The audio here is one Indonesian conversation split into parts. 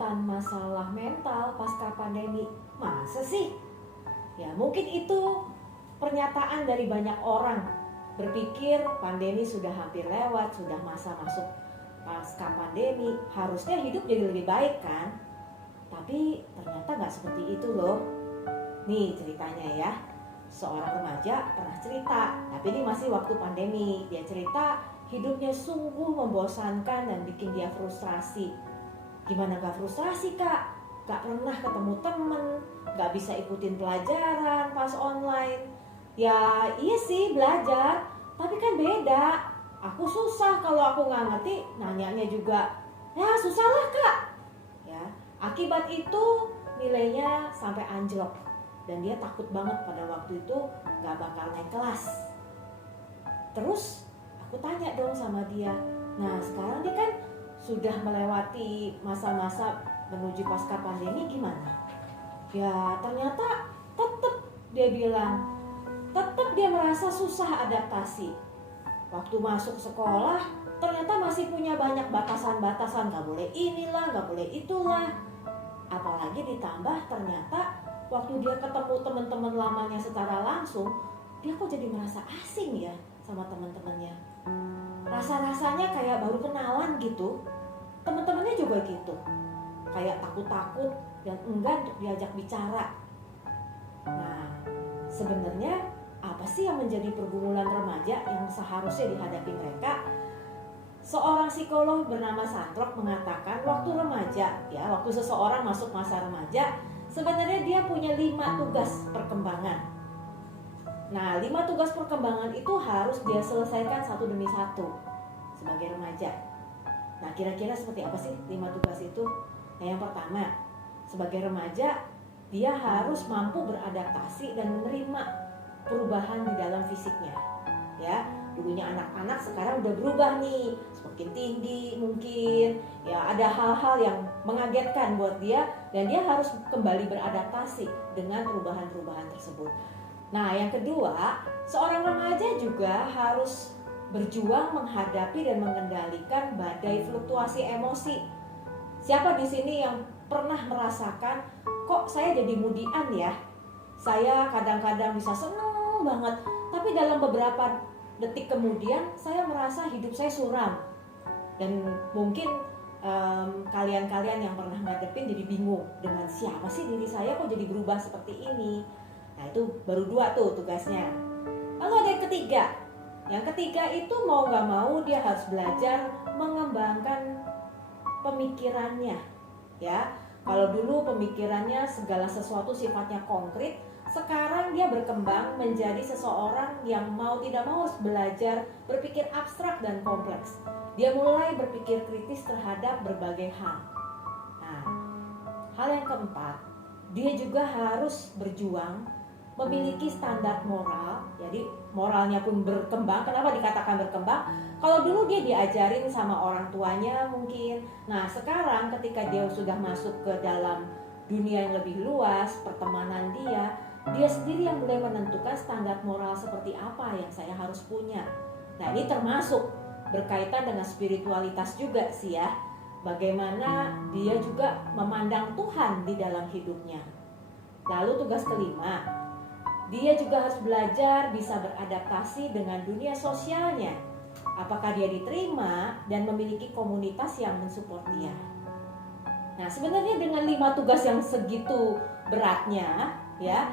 rentan masalah mental pasca pandemi. Masa sih? Ya mungkin itu pernyataan dari banyak orang berpikir pandemi sudah hampir lewat, sudah masa masuk pasca pandemi, harusnya hidup jadi lebih baik kan? Tapi ternyata gak seperti itu loh. Nih ceritanya ya, seorang remaja pernah cerita, tapi ini masih waktu pandemi. Dia cerita hidupnya sungguh membosankan dan bikin dia frustrasi. Gimana gak frustrasi kak? Gak pernah ketemu temen, gak bisa ikutin pelajaran pas online. Ya iya sih belajar, tapi kan beda. Aku susah kalau aku gak ngerti, nanyanya juga ya susah lah kak. Ya, akibat itu nilainya sampai anjlok. Dan dia takut banget pada waktu itu gak bakal naik kelas. Terus aku tanya dong sama dia, nah sekarang dia kan sudah melewati masa-masa menuju pasca pandemi, gimana? Ya ternyata tetap dia bilang, tetap dia merasa susah adaptasi. Waktu masuk sekolah ternyata masih punya banyak batasan-batasan, gak boleh inilah, gak boleh itulah. Apalagi ditambah ternyata waktu dia ketemu teman-teman lamanya secara langsung, dia kok jadi merasa asing ya sama teman-temannya. Rasa-rasanya kayak baru kenalan gitu. Teman-temannya juga gitu, kayak takut-takut dan enggan untuk diajak bicara. Nah, sebenarnya apa sih yang menjadi pergumulan remaja yang seharusnya dihadapi mereka? Seorang psikolog bernama Sandrock mengatakan waktu remaja, ya waktu seseorang masuk masa remaja, sebenarnya dia punya 5 tugas perkembangan. Nah, 5 tugas perkembangan itu harus dia selesaikan satu demi satu sebagai remaja. Nah, kira-kira seperti apa sih 5 tugas itu? Nah, yang pertama, sebagai remaja, dia harus mampu beradaptasi dan menerima perubahan di dalam fisiknya. Ya, dulunya anak-anak sekarang udah berubah nih, semakin tinggi mungkin. Ya, ada hal-hal yang mengagetkan buat dia dan dia harus kembali beradaptasi dengan perubahan-perubahan tersebut. Nah, yang kedua, seorang remaja juga harus berjuang menghadapi dan mengendalikan badai fluktuasi emosi. Siapa di sini yang pernah merasakan, kok saya jadi moody-an ya? Saya kadang-kadang bisa seneng banget, tapi dalam beberapa detik kemudian saya merasa hidup saya suram. Dan mungkin kalian-kalian yang pernah ngadepin jadi bingung dengan siapa sih diri saya kok jadi berubah seperti ini. Nah, itu baru 2 tuh tugasnya. Lalu ada yang ketiga. Yang ketiga itu mau gak mau dia harus belajar mengembangkan pemikirannya. Ya, kalau dulu pemikirannya segala sesuatu sifatnya konkret, sekarang dia berkembang menjadi seseorang yang mau tidak mau harus belajar berpikir abstrak dan kompleks. Dia mulai berpikir kritis terhadap berbagai hal. Nah, hal yang keempat, dia juga harus berjuang memiliki standar moral. Jadi moralnya pun berkembang. Kenapa dikatakan berkembang? Kalau dulu dia diajarin sama orang tuanya mungkin. Nah, sekarang ketika dia sudah masuk ke dalam dunia yang lebih luas, pertemanan dia sendiri yang mulai menentukan standar moral seperti apa yang saya harus punya. Nah, ini termasuk berkaitan dengan spiritualitas juga sih ya. Bagaimana dia juga memandang Tuhan di dalam hidupnya. Lalu tugas kelima, dia juga harus belajar bisa beradaptasi dengan dunia sosialnya. Apakah dia diterima dan memiliki komunitas yang mensupport dia. Nah, sebenarnya dengan 5 tugas yang segitu beratnya, ya,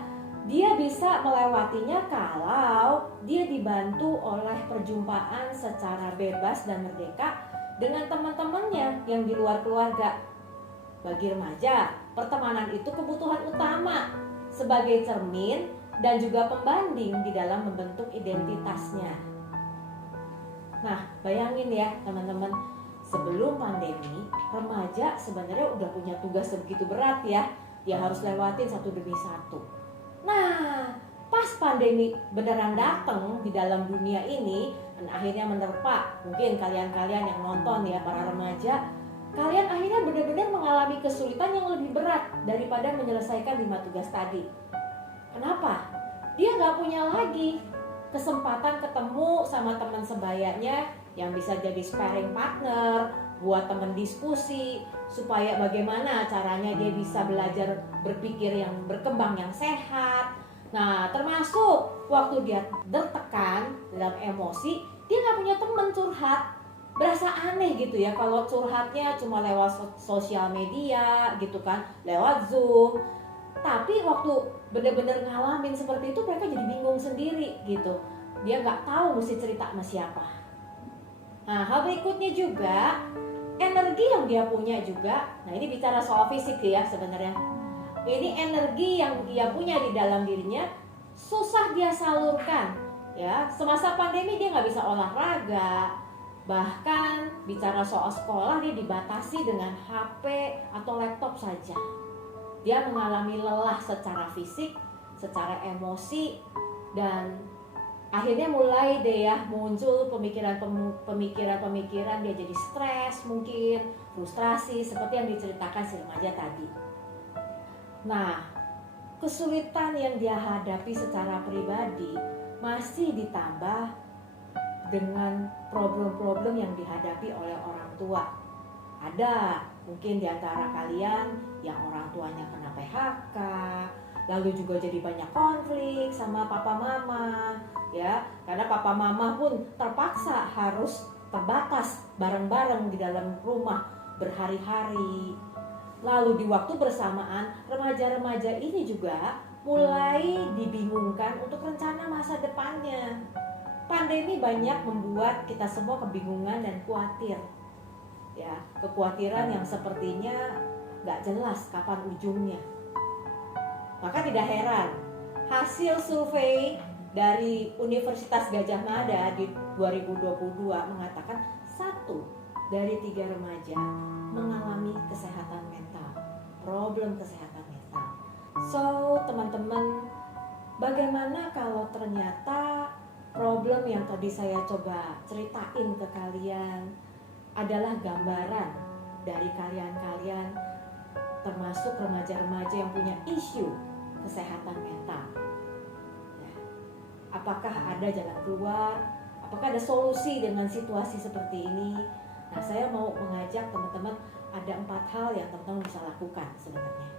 dia bisa melewatinya kalau dia dibantu oleh perjumpaan secara bebas dan merdeka dengan teman-temannya yang di luar keluarga. Bagi remaja, pertemanan itu kebutuhan utama sebagai cermin dan juga pembanding di dalam membentuk identitasnya. Nah, bayangin ya teman-teman, sebelum pandemi, remaja sebenarnya udah punya tugas sebegitu berat ya. Dia harus lewatin satu demi satu. Nah, pas pandemi beneran datang di dalam dunia ini dan akhirnya menerpa, mungkin kalian-kalian yang nonton ya, para remaja, kalian akhirnya benar-benar mengalami kesulitan yang lebih berat daripada menyelesaikan 5 tugas tadi. Kenapa? Dia gak punya lagi kesempatan ketemu sama teman sebayanya yang bisa jadi sparring partner, buat teman diskusi, supaya bagaimana caranya dia bisa belajar berpikir yang berkembang, yang sehat. Nah, termasuk waktu dia tertekan dalam emosi, dia nggak punya teman curhat. Berasa aneh gitu ya kalau curhatnya cuma lewat sosial media gitu kan, lewat Zoom. Tapi waktu benar-benar ngalamin seperti itu, mereka jadi bingung sendiri gitu. Dia nggak tahu mesti cerita sama siapa. Nah, hal berikutnya juga energi yang dia punya juga. Nah, ini bicara soal fisik ya sebenarnya. Ini energi yang dia punya di dalam dirinya susah dia salurkan. Ya, semasa pandemi dia nggak bisa olahraga. Bahkan bicara soal sekolah dia dibatasi dengan HP atau laptop saja. Dia mengalami lelah secara fisik, secara emosi, dan akhirnya mulai deh ya muncul pemikiran dia jadi stres mungkin, frustrasi seperti yang diceritakan si remaja tadi. Nah, kesulitan yang dia hadapi secara pribadi masih ditambah dengan problem-problem yang dihadapi oleh orang tua. Ada mungkin di antara kalian yang orang tuanya kena PHK, lalu juga jadi banyak konflik sama papa mama, ya, karena papa mama pun terpaksa harus terbatas bareng-bareng di dalam rumah berhari-hari. Lalu di waktu bersamaan remaja-remaja ini juga mulai dibingungkan untuk rencana masa depannya. Pandemi banyak membuat kita semua kebingungan dan khawatir, ya, kekhawatiran yang sepertinya gak jelas kapan ujungnya. Maka tidak heran hasil survei dari Universitas Gadjah Mada di 2022 mengatakan 1 dari 3 remaja mengalami kesehatan mental, problem kesehatan mental. So teman-teman, bagaimana kalau ternyata problem yang tadi saya coba ceritain ke kalian adalah gambaran dari kalian-kalian, termasuk remaja-remaja yang punya isu kesehatan mental. Ya. Apakah ada jalan keluar? Apakah ada solusi dengan situasi seperti ini? Nah, saya mau mengajak teman-teman, ada 4 hal yang teman-teman bisa lakukan sebenarnya.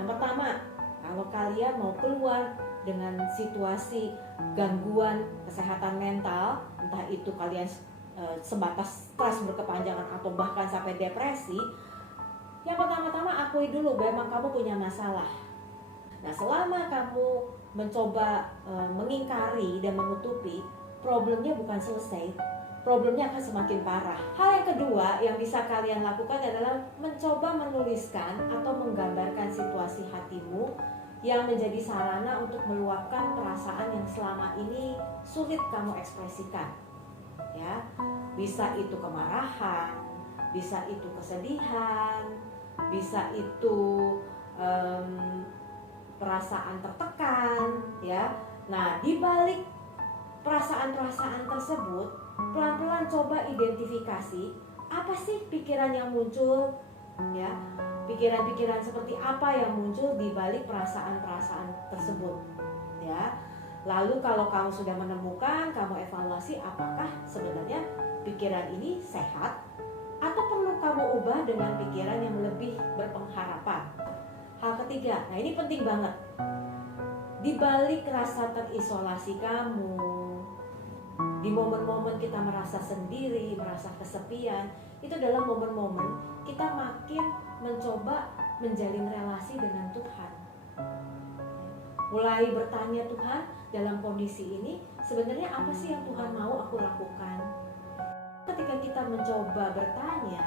Yang pertama, kalau kalian mau keluar dengan situasi gangguan kesehatan mental, entah itu kalian sebatas stres berkepanjangan atau bahkan sampai depresi, yang pertama-tama akui dulu memang kamu punya masalah. Nah, selama kamu mencoba mengingkari dan menutupi, problemnya bukan selesai, problemnya akan semakin parah. Hal yang kedua yang bisa kalian lakukan adalah mencoba menuliskan atau menggambarkan situasi hatimu yang menjadi sarana untuk meluapkan perasaan yang selama ini sulit kamu ekspresikan. Ya, bisa itu kemarahan, bisa itu kesedihan, bisa itu perasaan tertekan, ya. Nah, di balik perasaan-perasaan tersebut, pelan-pelan coba identifikasi apa sih pikiran yang muncul, ya. Pikiran-pikiran seperti apa yang muncul di balik perasaan-perasaan tersebut, ya. Lalu kalau kamu sudah menemukan, kamu evaluasi apakah sebenarnya pikiran ini sehat atau perlu kamu ubah dengan pikiran yang lebih berpengharapan. Hal ketiga, nah ini penting banget. Di balik rasa terisolasi kamu, di momen-momen kita merasa sendiri, merasa kesepian, itu adalah momen-momen kita makin mencoba menjalin relasi dengan Tuhan. Mulai bertanya, Tuhan, dalam kondisi ini sebenarnya apa sih yang Tuhan mau aku lakukan? Ketika kita mencoba bertanya,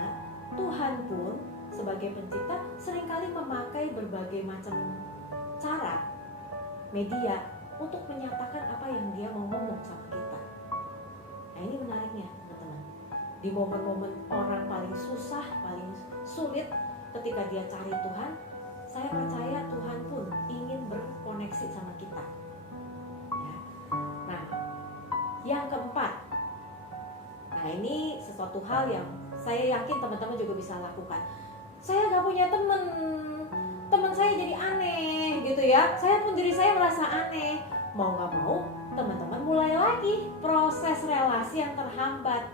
Tuhan pun sebagai pencipta seringkali memakai berbagai macam cara, media untuk menyatakan apa yang dia mau ngomong sama kita. Nah, ini menariknya teman-teman. Di momen-momen orang paling susah, paling sulit ketika dia cari Tuhan, saya percaya Tuhan pun ingin berkoneksi sama kita. Ya. Nah, yang keempat, nah ini sesuatu hal yang saya yakin teman-teman juga bisa lakukan. Saya gak punya teman saya jadi aneh gitu ya. Saya pun diri saya merasa aneh. Mau gak mau, teman-teman mulai lagi proses relasi yang terhambat.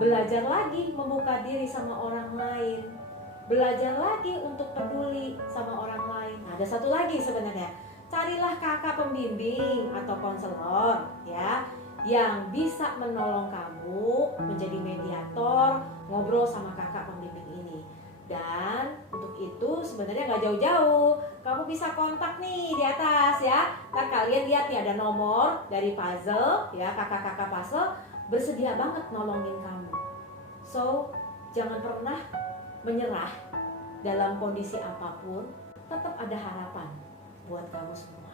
belajar lagi membuka diri sama orang lain, belajar lagi untuk peduli sama orang lain. Nah, ada satu lagi sebenarnya, carilah kakak pembimbing atau konselor ya, yang bisa menolong kamu menjadi mediator, ngobrol sama kakak pembimbing ini. Dan untuk itu sebenarnya nggak jauh-jauh, kamu bisa kontak nih di atas ya. Ntar kalian lihat ya, ada nomor dari puzzle ya, kakak-kakak puzzle bersedia banget nolongin kamu. So, jangan pernah menyerah dalam kondisi apapun, tetap ada harapan buat kamu semua.